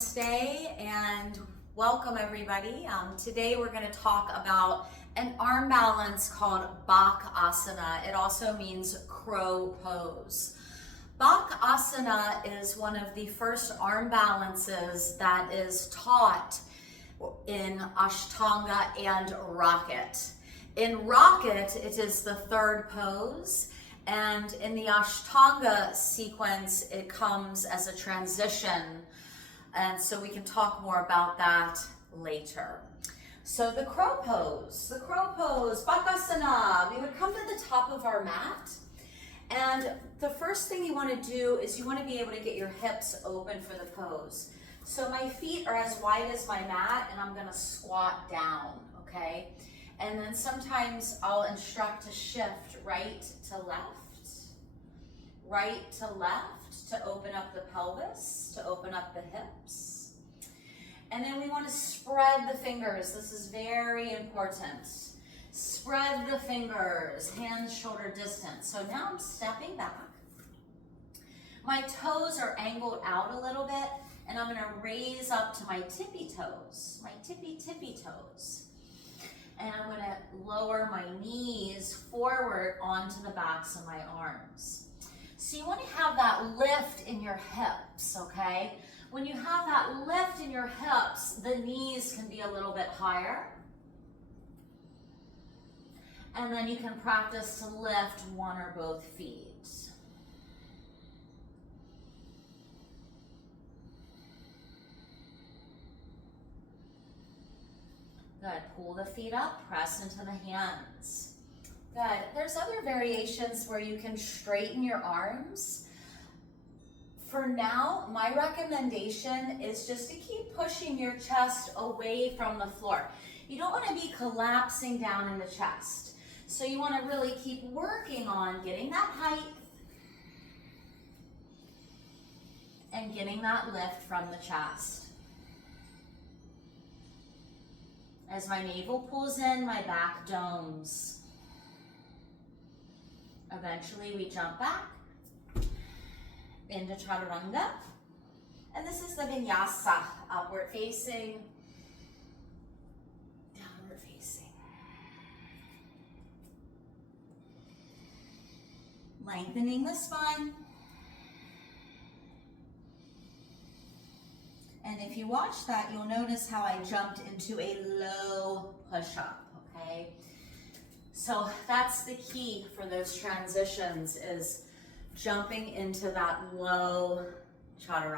Namaste and welcome everybody. Today we're going to talk about an arm balance called Bakasana. It also means crow pose. Bakasana is one of the first arm balances that is taught in Ashtanga and Rocket. In Rocket, it is the third pose, and in the Ashtanga sequence, it comes as a transition. And so we can talk more about that later. So the crow pose, Bakasana, we would come to the top of our mat. And the first thing you want to do is you want to be able to get your hips open for the pose. So my feet are as wide as my mat and I'm going to squat down, okay? And then sometimes I'll instruct to shift right to left to open up the pelvis, to open up the hips. And then we want to spread the fingers. This is very important. Spread the fingers, hands shoulder distance. So now I'm stepping back. My toes are angled out a little bit, and I'm going to raise up to my tippy toes, my tippy toes. And I'm going to lower my knees forward onto the backs of my arms. So you want to have that lift in your hips, okay? When you have that lift in your hips, the knees can be a little bit higher. And then you can practice to lift one or both feet. Good, pull the feet up, press into the hands. Good. There's other variations where you can straighten your arms. For now, my recommendation is just to keep pushing your chest away from the floor. You don't want to be collapsing down in the chest. So you want to really keep working on getting that height and getting that lift from the chest. As my navel pulls in, my back domes. Eventually we jump back into chaturanga. And this is the vinyasa, upward facing, downward facing. Lengthening the spine. And if you watch that, you'll notice how I jumped into a low push-up, okay? So that's the key for those transitions, is jumping into that low chaturanga.